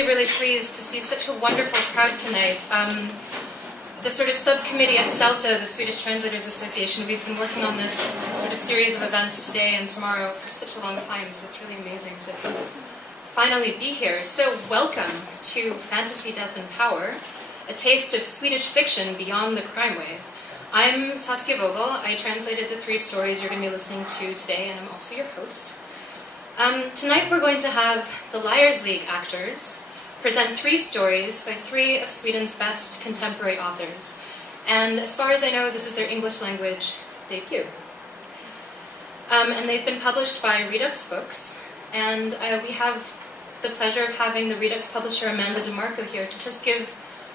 really, really pleased to see such a wonderful crowd tonight. The sort of subcommittee at SELTA, the Swedish Translators Association, we've been working on this sort of series of events today and tomorrow for such a long time, so it's really amazing to finally be here. So welcome to Fantasy, Death and Power, a taste of Swedish fiction beyond the crime wave. I'm Saskia Vogel. I translated the 3 stories you're going to be listening to today, and I'm also your host. Tonight we're going to have the Liars League actors present 3 stories by 3 of Sweden's best contemporary authors. And as far as I know, this is their English language debut. And they've been published by Readux Books, and we have the pleasure of having the Readux publisher Amanda DeMarco here to just give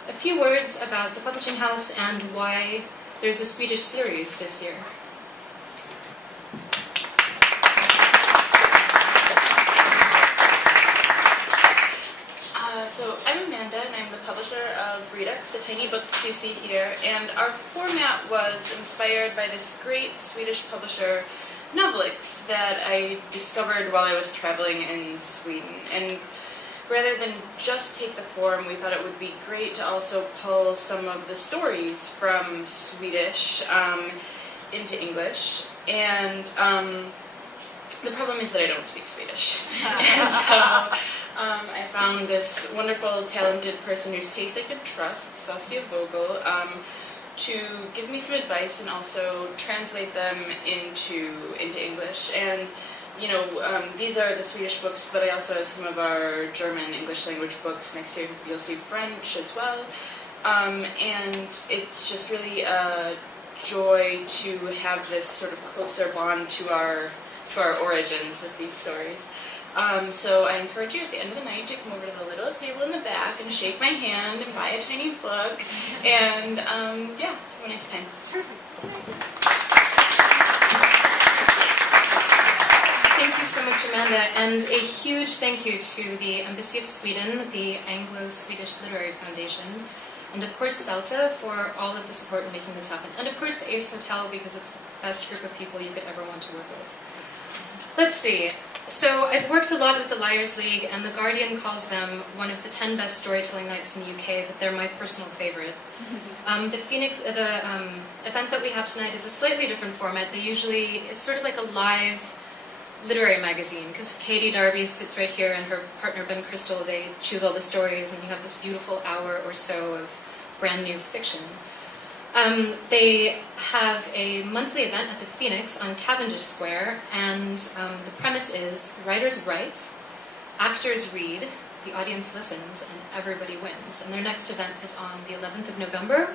a few words about the publishing house and why there's a Swedish series this year. So I'm Amanda, and I'm the publisher of Readux, the tiny books you see here, and our format was inspired by this great Swedish publisher, Readux, that I discovered while I was traveling in Sweden. And rather than just take the form, we thought it would be great to also pull some of the stories from Swedish into English. And the problem is that I don't speak Swedish. And so I found this wonderful, talented person whose taste I could trust, Saskia Vogel, to give me some advice and also translate them into English. And you know, these are the Swedish books, but I also have some of our German English language books. Next year you'll see French as well. And it's just really a joy to have this sort of closer bond to our origins with these stories. So I encourage you at the end of the night to come over to the little table in the back and shake my hand and buy a tiny book. And yeah, have a nice time. Thank you so much, Amanda, and a huge thank you to the Embassy of Sweden, the Anglo-Swedish Literary Foundation, and of course SELTA for all of the support in making this happen, and of course the Ace Hotel because it's the best group of people you could ever want to work with. Let's see. So I've worked a lot with the Liars League, and The Guardian calls them one of the 10 best storytelling nights in the UK, but they're my personal favorite. The event that we have tonight is a slightly different format. It's sort of like a live literary magazine, because Katie Darby sits right here and her partner Ben Crystal, they choose all the stories, and you have this beautiful hour or so of brand new fiction. They have a monthly event at the Phoenix on Cavendish Square, and the premise is writers write, actors read, the audience listens, and everybody wins. And their next event is on the 11th of November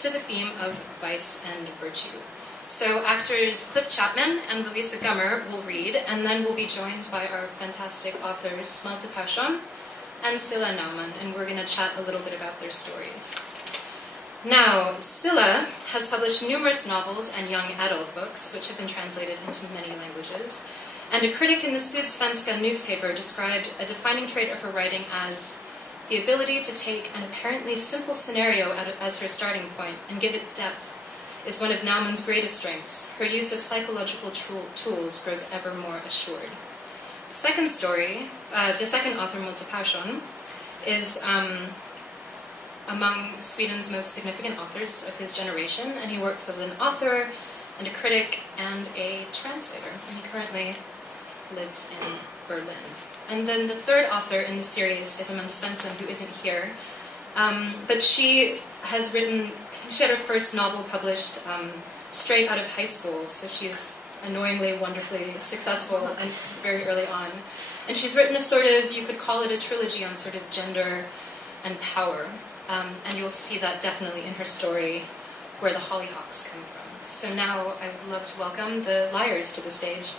to the theme of vice and virtue. So actors Cliff Chapman and Louisa Gummer will read, and then we'll be joined by our fantastic authors Malte Persson and Silla Naumann, and we're going to chat a little bit about their stories. Now, Silla has published numerous novels and young adult books, which have been translated into many languages, and a critic in the Sydsvenska newspaper described a defining trait of her writing as the ability to take an apparently simple scenario as her starting point and give it depth is one of Naumann's greatest strengths. Her use of psychological tools grows ever more assured. The second story, the second author, Malte Persson, is among Sweden's most significant authors of his generation, and he works as an author and a critic and a translator, and he currently lives in Berlin. And then the third author in the series is Amanda Svensson, who isn't here, but she has written, I think she had her first novel published straight out of high school, so she's annoyingly, wonderfully successful and very early on. And she's written a sort of, you could call it a trilogy on sort of gender and power. And you'll see that definitely in her story, Where the Hollyhocks Come From. So now I would love to welcome the Liars to the stage.